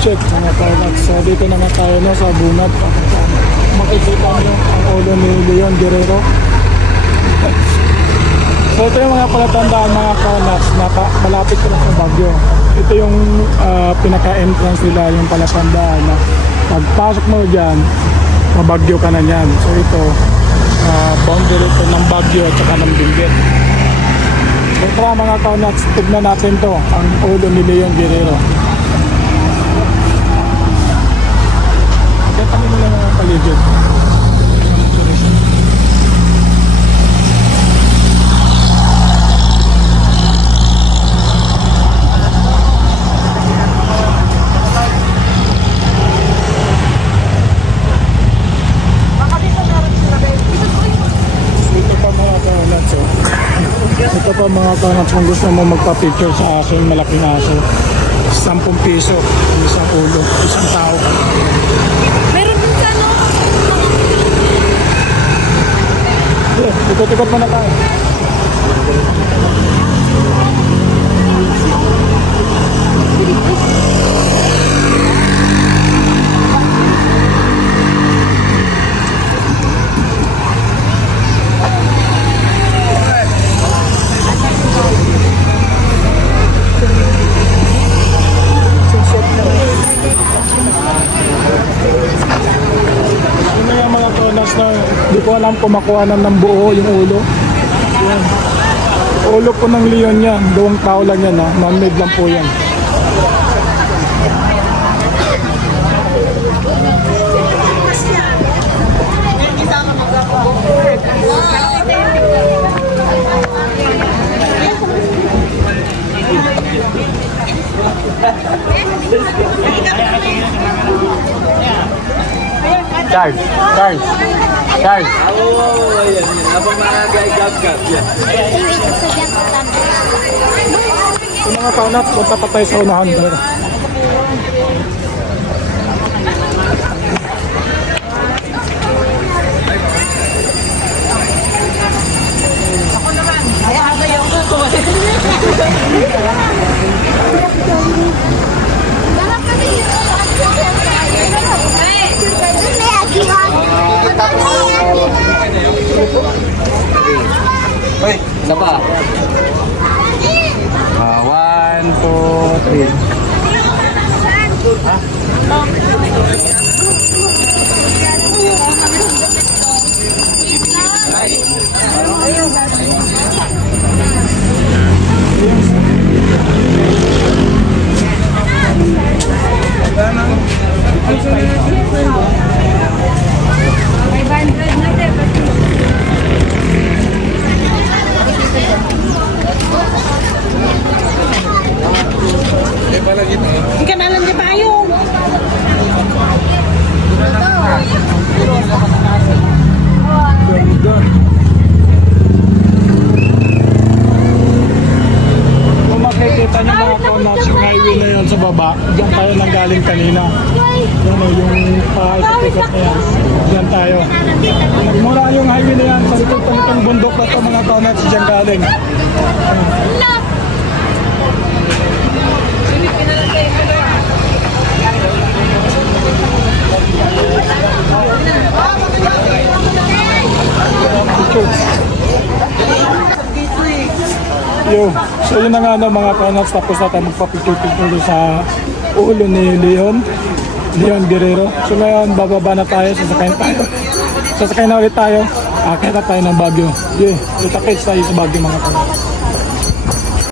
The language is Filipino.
check mga kaunats. So dito naman tayo no, sa bunad. Makikita nyo ang ulo ni Leon Guerrero. So ito yung mga palatandaan mga kaunats na malapit ko na sa Baguio. Ito yung pinaka-entrance nila, yung palatandaan na pagpasok mo dyan, mabagyo ka na dyan. So ito, boundary ito ng Baguio at saka ng Benguet. So tara mga kaunats, tignan natin to, ang ulo ni Leon Guerrero. Kita mo lang ang paligid. Ito pa mga kaunats, kung gusto mo magpa-picture sa aso, yung malaking aso, 10 piso, isang ulo, isang tao. Meron din sa ano? Ikot-ikot mo na tayo. Hindi ko alam kung makuha ng buo yung ulo. Yan. Ulo po ng Leon yan. Gawang tao lang yan. Man-made lang po yan. Charles. Oh, ayan. Habang makagay-gab-gab. Yan. So mga kaunats, punta pa tayo sa unahan. Hoy, isa pa. 1, 2, 3. Hindi ka nalang di payong. Kung makikita nyo mga kaunats, yung highway na yun sa baba, dyan tayo nang galing kanina. Yan o, yung paikot-ikot na yan. Dyan tayo. Nagmura yung highway na yan sa likod ng bundok na ito mga kaunats, dyan galing. So yun na nga no, mga kaunats, tapos na tayo magpa-picture-picture sa ulo ni Leon Guerrero. So ngayon, bababa na tayo, sasakay na ulit tayo. Akit na tayo ng Baguio. Yeah, itakit tayo sa Baguio mga kaunats.